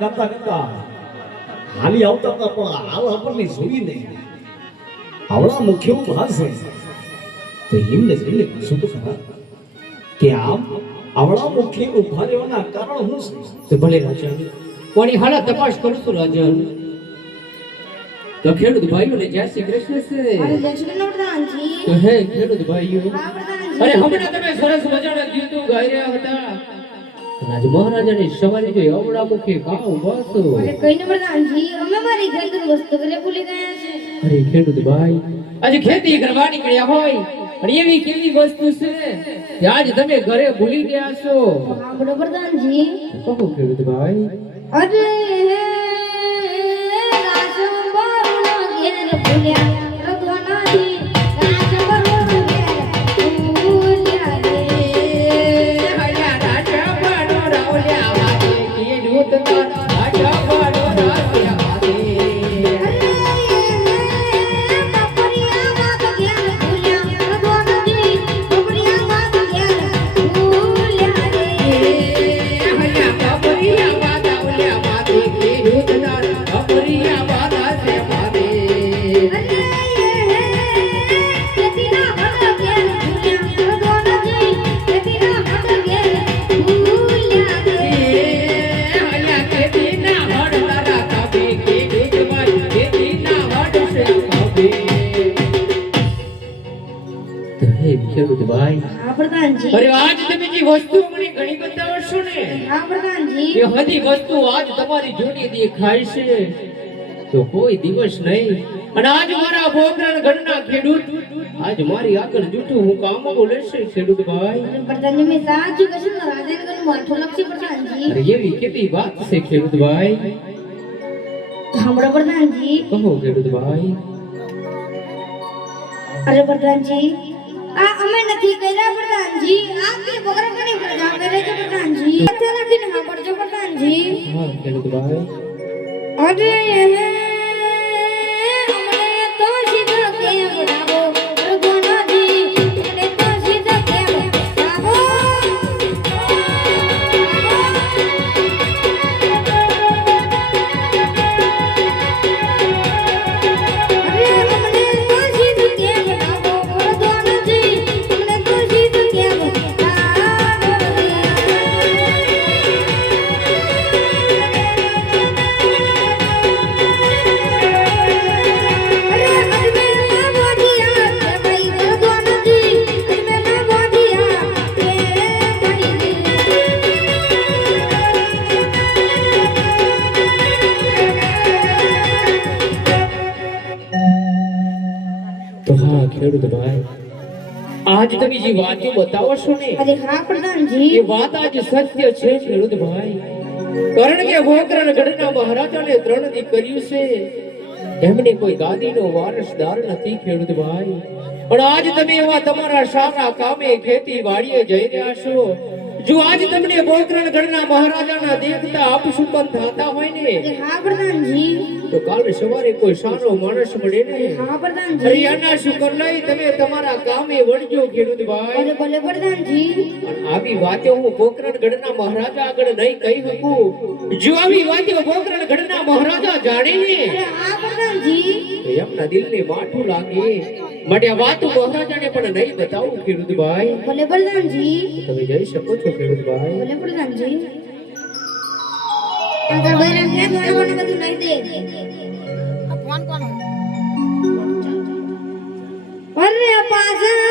ગાતા ગાતા હાલી આવતા હતા પણ હાલ આપણને જોઈ નહીં આવડા મુખ્ય ભાગ છે તો એમને જઈને પૂછું તો ખરા કે આમ આવડા મુખ્ય ઉભા રહેવાના કારણ શું છે તો ભલે રાજન કોની હાલત તપાસ કરું છું રાજન તો ખેડૂત ભાઈઓને જય શ્રી કૃષ્ણ છે અરે જય શ્રી કૃષ્ણ પ્રધાનજી તો હે ખેડૂત ભાઈઓ હા પ્રધાનજી અરે હમણાં તમે સરસ મજાના ગીતો ગાઈ રહ્યા હતા રાજ મહારાજાની સવારી જોઈ અવડા મુખી કામ વાસો અરે કઈને પ્રધાનજી અમે મારી ઘરની વસ્તુ ઘરે ભૂલી ગયા છે અરે ખેડૂત ભાઈ આજે ખેતી કરવા નીકળ્યા હોય અને એવી કેવી વસ્તુ છે કે આજ તમે ઘરે ભૂલી ગયા છો હા બરો પ્રધાનજી કહો ખેડૂત ભાઈ અરે રાજમબારુનો ઘેર ભૂલ્યા રઘુનાથી રાજમબારુનો ઘેર ભૂલ્યા રે હલ્યા રાજા બાનો રાવલ્યા વાગે ખેડૂત ના રાજા બાનો રાવલ્યા વાગે ખેડૂત ભાઈ હા પ્રધાનજી અરે આજ તમે જે વસ્તુ મને ઘણી બતાવશો ને હા પ્રધાનજી એ બધી વસ્તુ આજ તમારી જોડે દેખાય છે તો કોઈ દિવસ નહીં અને આજ મારા બોકરણ ગણના ખેડૂત આજ મારી આગળ જૂઠું હું કામ બોલે છે ખેડૂત ભાઈ પ્રધાનજી મેં સાચું કશું રાજાનગરનું માઠું લક્ષી પ્રધાનજી અરે એવી કેટલી વાત છે ખેડૂત ભાઈ સાંભળો પ્રધાનજી કહો ખેડૂત ભાઈ અરે પ્રધાનજી આ અમે નથી કર્યા પ્રધાનજી આપની બકરા કણી પ્રજા કરે છે પ્રધાનજી અત્યારે રાખીને સાંભળજો પ્રધાનજી હા ખેડૂત ભાઈ અરે અમને તો સીધા કેમ લાવો રઘુનાથજી અમને તો સીધા કેમ લાવો અરે અમને તો સીધા કેમ લાવો રઘુનાથજી અમને તો સીધા કેમ લાવો તો હા ખેડૂત ભાઈ આજ તમે જે વાતો બતાવો છો ને અરે હા પ્રધાનજી એ વાત આજ સત્ય છે ખેડૂત ભાઈ કારણ કે ભોકરણ ગઢના મહારાજાને 3 દીકરીઓ છે એમને કોઈ ગાદીનો વારસદાર નથી ખેડૂત ભાઈ પણ આજ તમે એવા તમારા સારા કામે ખેતી વાડીએ જઈ રહ્યા છો જો આજ તમને ભોકરણ ગઢના મહારાજાના દેખતા આપસુકન થતા હોય ને અરે હા પ્રધાનજી તો કાલે સવારે કોઈ સારો માણસ મળે ને હા પ્રધાનજી હરિયાણા શુકર લઈ તમે તમારા કામે વળજો ખેડૂત ભાઈ અરે ભલે પ્રધાનજી પણ આવી વાતો હું પોકરણગઢના મહારાજા આગળ નહીં કહી શકું જો આવી વાતો પોકરણગઢના મહારાજા જાણે ને અરે હા પ્રધાનજી તો એમના દિલને માઠું લાગે માટે આ વાતો મહારાજાને પણ નહીં બતાવું ખેડૂત ભાઈ ભલે પ્રધાનજી તમે જઈ શકો છો ખેડૂત ભાઈ ભલે પ્રધાનજી અંકલ બૈરામ કે મને બધું નહીં દે ફોન કોનો અરે પાછા